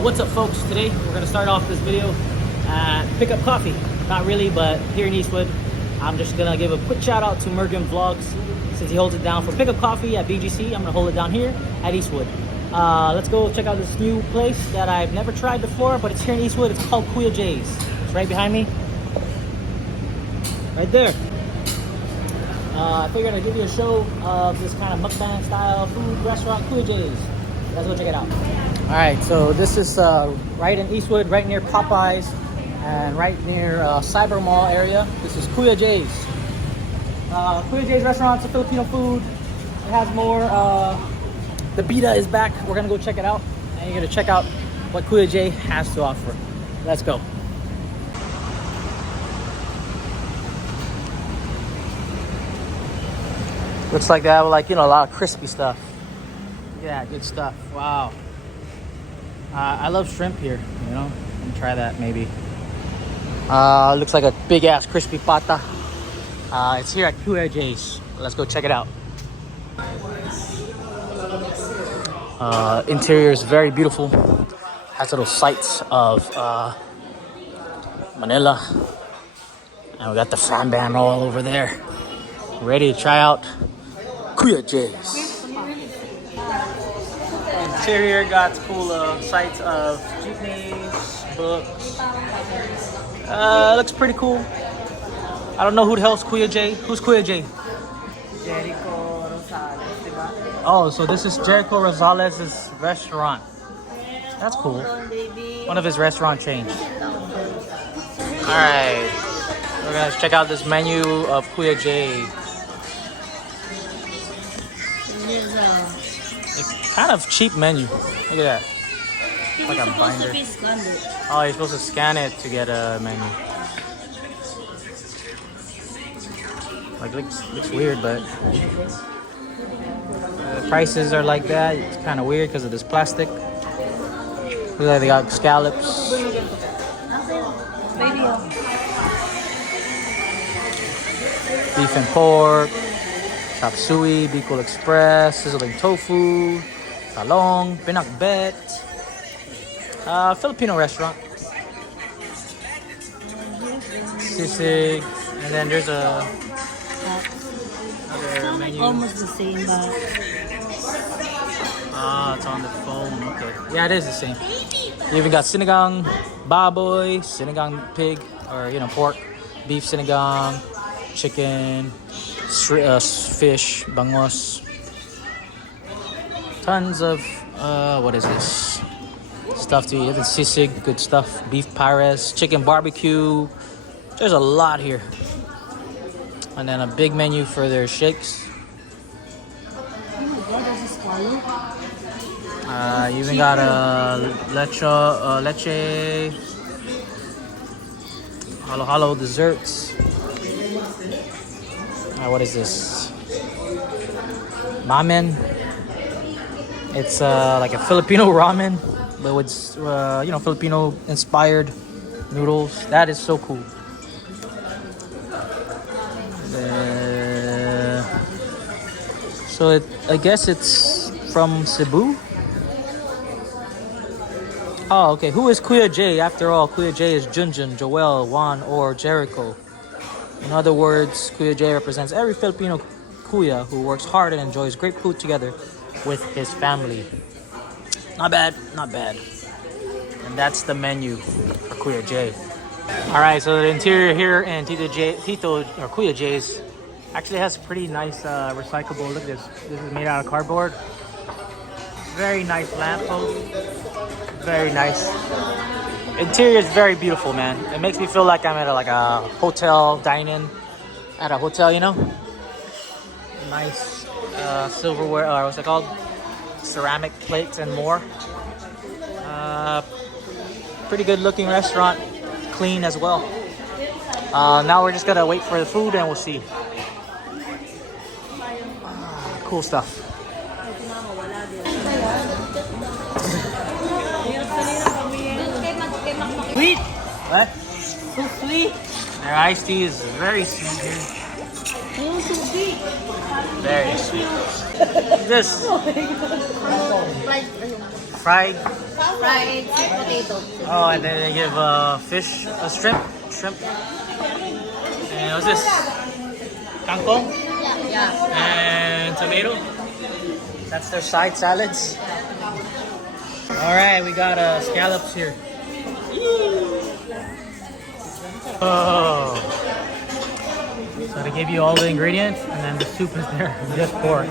What's up, folks? Today we're gonna start off this video pick up coffee. Not really, but here in Eastwood. I'm just gonna give a quick shout out to Mergen Vlogs since he holds it down for pick up coffee at BGC. I'm gonna hold it down here at Eastwood. Let's go check out this new place that I've never tried before, but it's here in Eastwood. It's called Kuya J's. It's right behind me, right there. I figured I'd give you a show of this kind of mukbang style food restaurant, Kuya J's. Let's go check it out. All right, so this is right in Eastwood, right near Popeyes, and right near Cyber Mall area. This is Kuya J's. Kuya J's restaurant's a Filipino food. It has more. The Bita is back. We're gonna go check it out, and you're gonna check out what Kuya J has to offer. Let's go. Looks like they have, like, you know, a lot of crispy stuff. Yeah, good stuff. Wow. I love shrimp here, you know. Let me try that maybe. Looks like a big ass crispy pata. It's here at Kuya J's. Let's go check it out. Interior is very beautiful. Has little sights of Manila. And we got the fan band all over there. Ready to try out Kuya J's. Interior got cool sights of jeepneys, books. Looks pretty cool. I don't know who the hell's Kuya J. Who's Kuya J? Jericho Rosales, diba? Oh, so this is Jericho Rosales' restaurant. That's cool. One of his restaurant chains. Alright. We're gonna check out this menu of Kuya J. It's kind of cheap menu. Look at that. Like a binder. Oh, you're supposed to scan it to get a menu. Like, looks weird, but the prices are like that. It's kind of weird because of this plastic. Looks like they got scallops. Beef and pork. Chop suey, Bicol Express, sizzling tofu, talong, pinakbet. Filipino restaurant. Sisig, and then there's a other menu. Almost the same, but it's on the phone. Okay, yeah, it is the same. You even got sinigang, baboy, sinigang pig, or pork, beef sinigang, chicken, fish, bangos. Tons of what is this? Stuff to eat. Even sisig, good stuff. Beef pares, chicken barbecue. There's a lot here. And then a big menu for their shakes. You even got a leche, halo desserts. What is this? Ramen. It's like a Filipino ramen, but with Filipino inspired noodles. That is so cool. So I guess it's from Cebu. Oh, okay. Who is Kuya J? After all, Kuya J is Junjun, Joel, Juan, or Jericho. In other words, Kuya J represents every Filipino Kuya who works hard and enjoys great food together with his family. Not bad, not bad. And that's the menu for Kuya J. Alright, so the interior here in Kuya J's actually has pretty nice recyclable. Look at this. This is made out of cardboard. Very nice lamppost. Very nice. Interior is very beautiful, man. It makes me feel like I'm at a hotel dine-in at a hotel, you know. Nice silverware, or what's it called? Ceramic plates and more. Pretty good looking restaurant, clean as well. Now we're just gonna wait for the food and we'll see. Cool stuff. sweet. What? So sweet. Their iced tea is very sweet here. Oh, so sweet. Very sweet. This. fried. Fried sweet potato. Oh, and then they give fish, shrimp. And what's this? Kangkong Yeah. and tomato. That's their side salads. All right, we got scallops here. Oh. So they give you all the ingredients, and then the soup is there. You just pour it.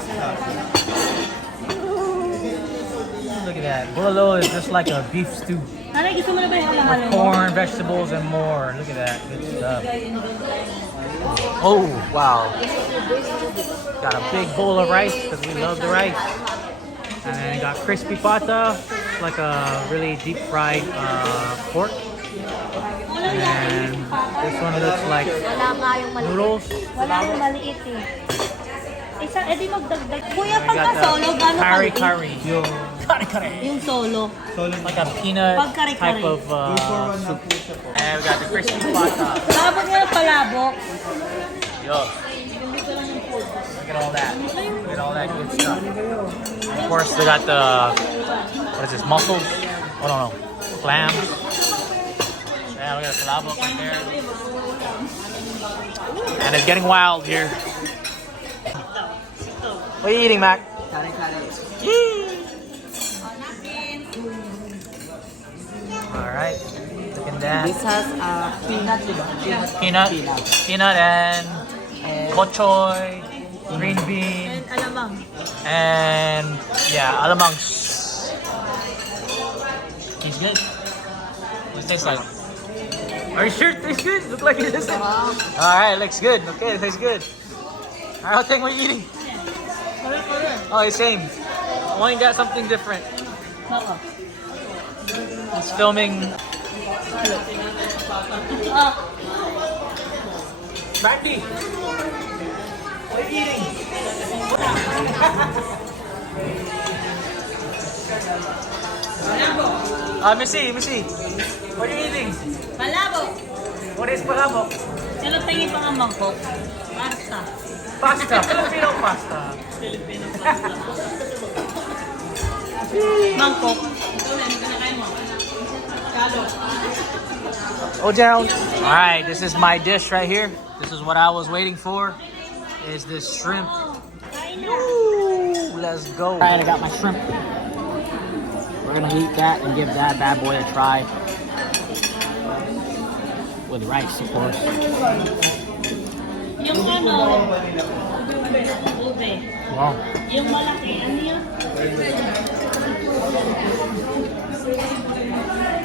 Look at that. Bulalo is just like a beef stew. Nanay, gusto mo na ba yung halo-halo mo? Corn, vegetables, and more. Look at that. Good stuff. Oh, wow. Got a big bowl of rice because we love the rice. And then got crispy pata, like a really deep fried pork. And this one looks like Wala nga yung maliit. noodles. Wala yung maliit eh. Isa, edi magdagdag. Kuya, We got pagka the solo, gano'n curry kaliit? curry. Yung curry. Yung solo. Like a peanut Pag kare-kare. type of soup. And we got the crispy pata. Labog nga yung palabok. Yo. Look at all that. Look at all that good stuff. Of course, they got the, what is this, mussels? I don't know. Clams. Yeah, we got a palabok right there. And it's getting wild here. What are you eating, Mac? Alright. Look at that. This has Peanut and bochoy, green bean, And alamang. and yeah, alamang. Tastes good. What does it taste like? Are you sure it tastes good? Look like it isn't. Alright, looks good. Okay, it tastes good. Alright, what thing were you eating? Oh, the same. Why got something different? Baka. It's filming. Mandy, what are you eating? Let me see. What are you eating? Palabok. What is palabok? Ano tingin pa nga mangkok? Pasta. Pasta, Filipino pasta. Filipino pasta. Mangkok. Oh, Gerald. All right, this is my dish right here. This is what I was waiting for. Is this shrimp? Woo, let's go. All right, I got my shrimp. We're gonna eat that and give that bad boy a try. With rice, of course. Yung ano, ube. Wow. Yung malaki, ano yun?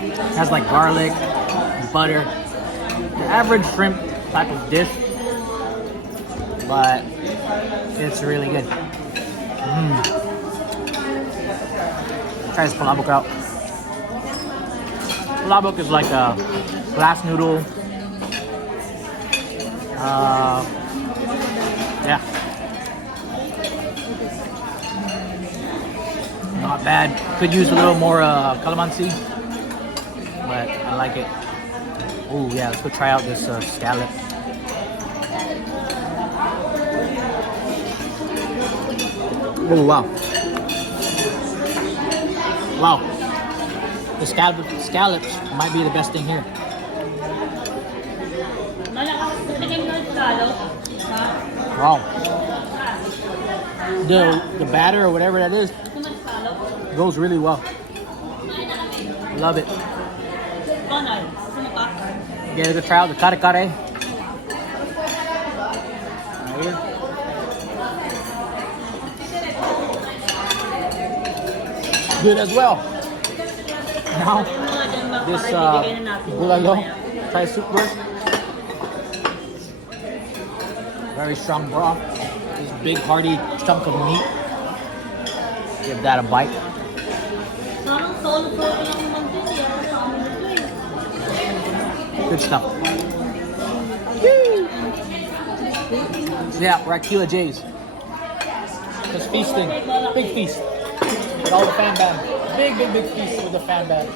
It has like garlic, butter. The average shrimp type of dish, but it's really good. Try this palabok out. Palabok is like a glass noodle. Yeah. Not bad. Could use a little more calamansi, but I like it. Oh yeah, let's go try out this scallop. Oh wow. Wow. The scallops might be the best thing here. Malakas. Tingin mo yung scallop. Ha? Wow. The batter or whatever that is Gusto mo yung scallop? goes really well. Love it. Ronald, gusto mo pa? Yeah, let's try out the kare kare. Right here. Good as well. Now, this bulalo. Try soup first. Very strong broth. This big hearty chunk of meat. Give that a bite. Parang solo lang naman din eh. Ano eh. Good stuff. Yeah, we're at Kuya J's. Just feasting. Big feast. With all the fan band. Big feast with the fan band.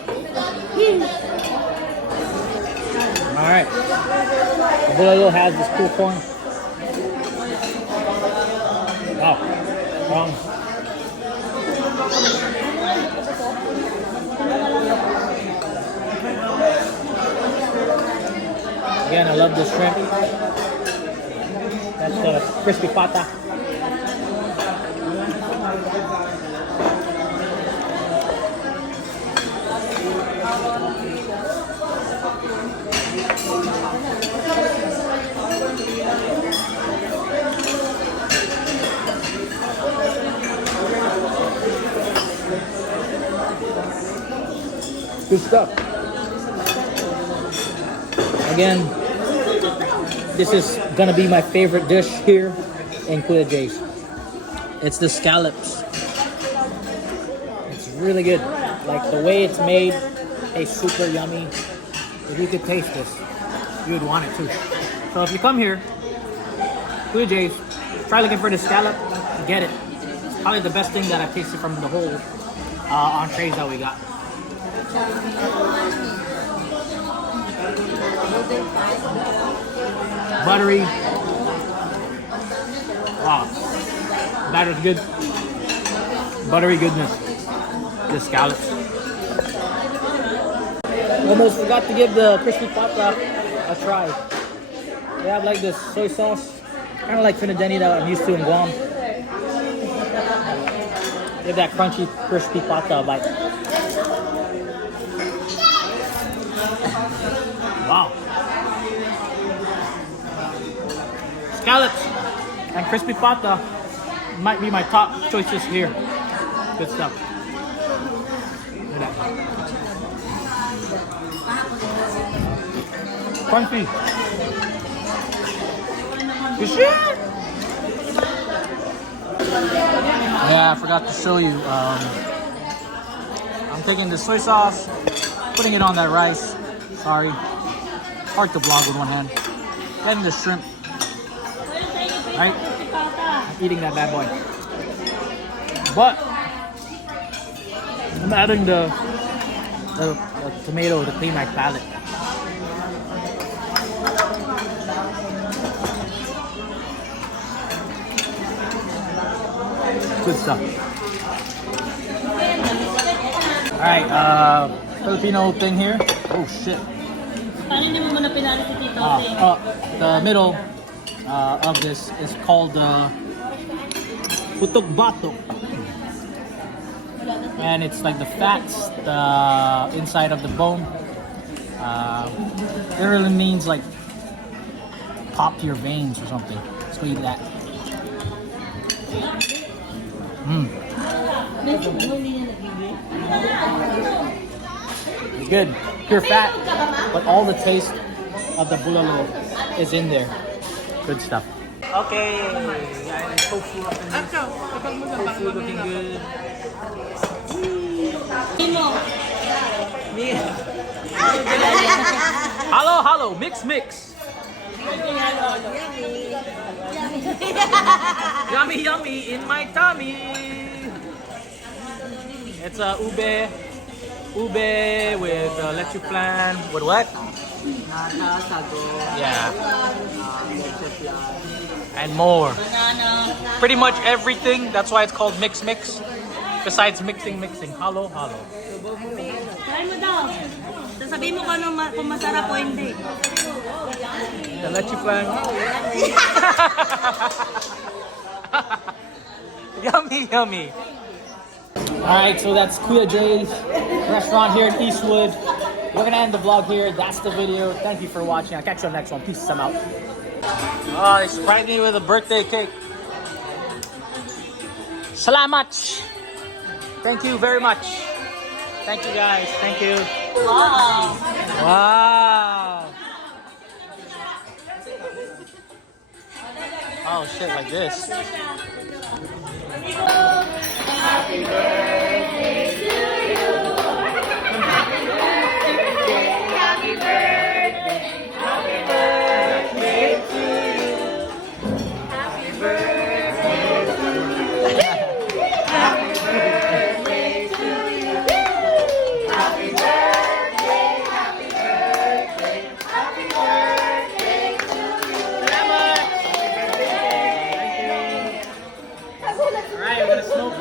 Alright. The bulalo has this cool corn. Wow. Again, I love this shrimp. That's the crispy pata. Good stuff. Again, this is gonna be my favorite dish here in Kuya J's. It's the scallops. It's really good. Like the way it's made, tastes super yummy. If you could taste this, you would want it too. So if you come here, Kuya J's, try looking for the scallop, get it. It's probably the best thing that I've tasted from the whole entrees that we got. Buttery. Wow. That is good. Buttery goodness. The scallops. Almost forgot to give the crispy pata a try. They have like this soy sauce. Kind of like Trinidad that I'm used to in Guam. Give that crunchy, crispy pata a bite. Wow. Scallops and crispy pata might be my top choices here. Good stuff. Look at that. Crunchy. You sure? Yeah, I forgot to show you. I'm taking the soy sauce, putting it on that rice. Sorry. Hard to vlog with one hand. Getting the shrimp. Right? I'm eating that bad boy. But I'm adding the tomato to clean my palate. Good stuff. Alright, Filipino thing here. Oh shit. The middle of this is called putok batok. And it's like the fats, the inside of the bone. It really means like pop your veins or something. Let's go eat that. It's good. Pure fat, but all the taste of the bulalo is in there. Good stuff. Okay. Tofu looking good. Hello, hello. Mix, mix. Yummy, yummy in my tummy. It's a ube with leche flan. With what? Yeah. And more. Pretty much everything. That's why it's called mix mix. Besides mixing. Halo, halo. Try mo daw. Sasabihin mo kung masarap o hindi. The leche flan. Yummy, yummy. Alright, so that's Kuya J's restaurant here in Eastwood. We're gonna end the vlog here. That's the video. Thank you for watching. I'll catch you on the next one. Peace. I'm out. Oh, they surprised me with a birthday cake. Salamat. Thank you very much. Thank you guys. Thank you. Wow. Wow. Oh shit, like this. Happy birthday to you. Happy birthday. Happy birthday. Happy birthday to you. Happy birthday to you. Happy birthday to you. Happy birthday. Happy birthday. Happy birthday to you. Alright, we're gonna smoke.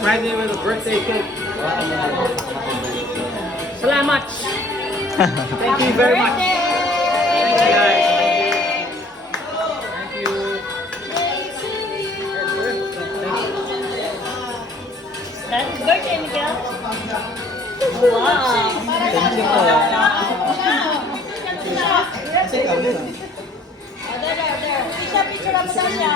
Friday with a birthday cake. Salamat. Thank you very much. Thank you guys. Thank you. That's his birthday, Miguel. Wow. Thank you po. There. Isa picture ako sa siya.